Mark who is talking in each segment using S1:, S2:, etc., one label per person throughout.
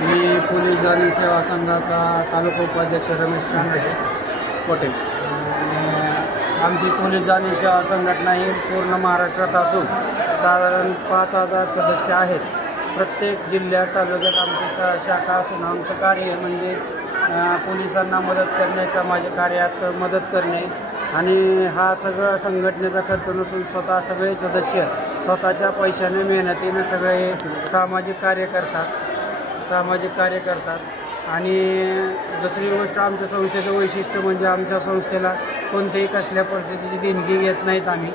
S1: Police आणि सेवा संघाचा तालुका उपाध्यक्ष रमेश कांबळे. कोटे आणि आमची पोलीस आणि सेवा संघटना ही पूर्ण महाराष्ट्रात असून साधारण पाच हजार सदस्य आहेत. प्रत्येक जिल्ह्यात तालुक्यात आमची शा शाखा असून आमचं कार्य म्हणजे पोलिसांना मदत करणे समाज कार्यात मदत करणे. आणि हा सगळा संघटनेचा खर्च नसून स्वतः सगळे सदस्य स्वतःच्या पैशाने मेहनतीने सगळे सामाजिक कार्य करतात सामाजिक कार्य करतात. आणि दुसरी गोष्ट आमच्या संस्थेचं वैशिष्ट्य म्हणजे आमच्या संस्थेला कोणत्याही कसल्या परिस्थितीची देणगी घेत नाहीत आम्ही.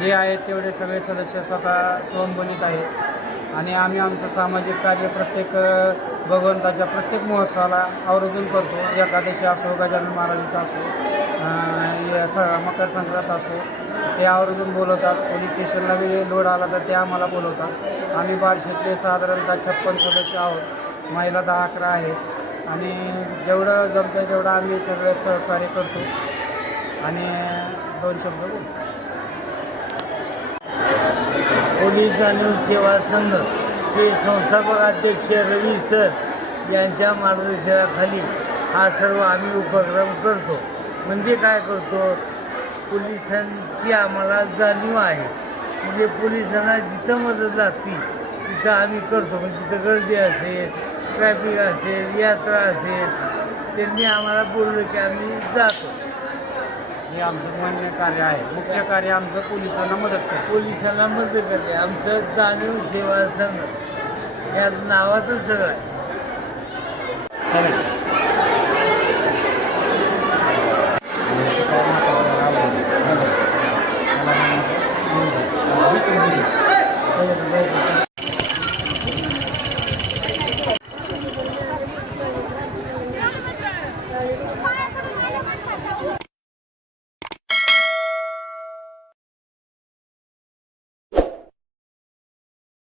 S1: जे आहेत तेवढे सगळे सदस्य स्वतः स्वयंबोलित आहेत. आणि आम्ही आमचं सामाजिक कार्य प्रत्येक भगवंताच्या प्रत्येक महोत्सवाला आवर्जून करतो. एकादशी असो गजानन महाराजांचा असो या स मकर संक्रांत असो ते आवर्जून बोलवतात. पोलीस स्टेशनला बी लोड आला तर ते आम्हाला बोलवतात. आम्ही बारशेतले साधारणतः छप्पन सदस्य आहोत. महिला दहा अकरा आहेत. आणि जेवढं जमतं तेवढं आम्ही सगळं सहकार्य करतो. आणि दोन शब्द
S2: पोलीस जाणीव सेवा संघ चे संस्थापक अध्यक्ष रवी सर यांच्या मार्गदर्शनाखाली हा सर्व आम्ही उपक्रम करतो. म्हणजे काय करतो? पोलिसांची आम्हाला जाणीव आहे. म्हणजे पोलिसांना जिथं मदत लागते तिथं आम्ही करतो. म्हणजे जिथं गर्दी असेल ट्रॅफिक असेल यात्रा असेल त्यांनी आम्हाला बोललं की आम्ही जातो.
S1: हे आमचं मान्य कार्य आहे. मुख्य कार्य आमचं पोलिसांना मदत करतो.
S2: पोलिसांना मदत करते. आमचं जाणीव सेवा संघ. या नावातच सगळं आहे.
S1: चालेल